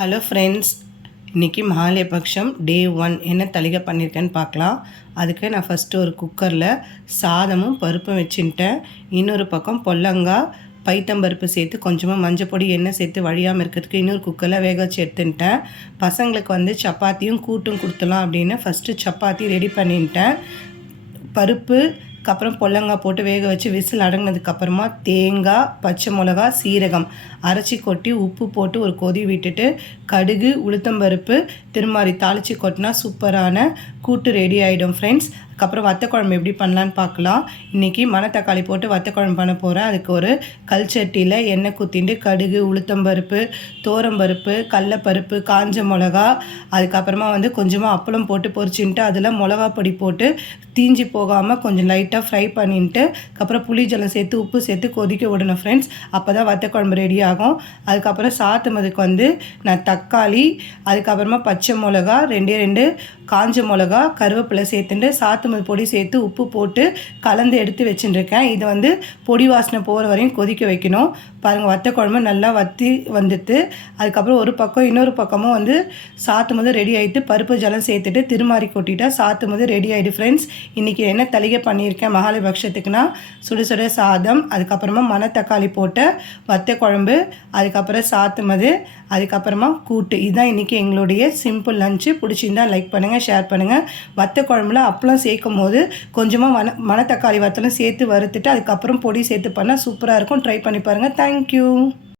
Hello friends இன்றைக்கி மகாலயபக்ஷம் day one என்ன தளிகை பண்ணியிருக்கேன்னு பார்க்கலாம். அதுக்கு நான் ஃபஸ்ட்டு ஒரு குக்கரில் சாதமும் பருப்பும் வச்சுட்டேன். இன்னொரு பக்கம் பொல்லங்காய் பைத்தம்பருப்பு சேர்த்து கொஞ்சமாக மஞ்சள் பொடி எண்ணெய் சேர்த்து வழியாமல் இருக்கிறதுக்கு இன்னொரு குக்கரில் வேக வச்சு எடுத்துட்டேன். பசங்களுக்கு வந்து சப்பாத்தியும் கூட்டும் கொடுத்துலாம் அப்படின்னு ஃபஸ்ட்டு சப்பாத்தி ரெடி பண்ணிட்டேன். பருப்பு அப்புறம் பொல்லங்காய் போட்டு வேக வச்சு விசில் அடங்கினதுக்கப்புறமா தேங்காய் பச்சை மிளகா சீரகம் அரைச்சி கொட்டி உப்பு போட்டு ஒரு கொதி விட்டுட்டு கடுகு உளுத்தம்பருப்பு திருமாரி தாளித்து கொட்டினா சூப்பரான கூட்டு ரெடி ஆகிடும் ஃப்ரெண்ட்ஸ் அதுக்கப்புறம் வத்த குழம்பு எப்படி பண்ணலான்னு பார்க்கலாம். இன்றைக்கி மணத்தக்காளி போட்டு வத்த குழம்பு பண்ண போகிறேன் அதுக்கு ஒரு கல் சட்டியில் எண்ணெய் குத்திண்டு கடுகு உளுத்தம்பருப்பு தோரம்பருப்பு கடலப்பருப்பு காஞ்ச மிளகா அதுக்கப்புறமா வந்து கொஞ்சமாக அப்பளம் போட்டு பொரிச்சுட்டு அதில் மிளகா பொடி போட்டு தீஞ்சி போகாமல் கொஞ்சம் லைட்டாக ஃப்ரை பண்ணிட்டு அதுக்கப்புறம் புளி ஜலம் சேர்த்து உப்பு சேர்த்து கொதிக்க விடணும் ஃப்ரெண்ட்ஸ் அப்போ தான் வத்த குழம்பு ரெடி ஆகும். அதுக்கப்புறம் சாத்துமதுக்கு வந்து நான் தக்காளி அதுக்கப்புறமா பச்சை மிளகா ரெண்டே ரெண்டு காஞ்ச மிளகா கருவேப்பிலை சேர்த்துட்டு சாத்துமது பொடி சேர்த்து உப்பு போட்டு கலந்து எடுத்து வச்சுட்டுருக்கேன். இதை வந்து பொடி வாசனை போகிற வரையும் கொதிக்க வைக்கணும். பாருங்கள் வத்த குழம்பு நல்லா வத்தி வந்துட்டு அதுக்கப்புறம் ஒரு பக்கம் இன்னொரு பக்கமும் வந்து சாத்துமது ரெடி ஆகிட்டு பருப்பு ஜலம் சேர்த்துட்டு திருமாறி கொட்டிட்டா சாத்துமது ரெடி ஆகிடு ஃப்ரெண்ட்ஸ் இன்றைக்கி என்ன தளிகை பண்ணியிருக்கேன் மகாலபக்ஷத்துக்குன்னா சுட சுட சாதம் அதுக்கப்புறமா மணத்தக்காளி போட்ட வத்த குழம்பு அதுக்கப்புறம் சாத்துமது அதுக்கப்புறமா கூட்டு. இதுதான் இன்றைக்கி எங்களுடைய சிம்பிள் லஞ்சு பிடிச்சிருந்தா லைக் பண்ணுங்கள் ஷேர் பண்ணுங்கள் வத்த குழம்புல அப்பளம் சேர்க்கும் போது கொஞ்சமாக மண மணத்தக்காளி வத்தலும் சேர்த்து வறுத்துட்டு அதுக்கப்புறம் பொடி சேர்த்து பண்ணால் சூப்பராக இருக்கும். ட்ரை பண்ணி பாருங்கள் தேங்க்யூ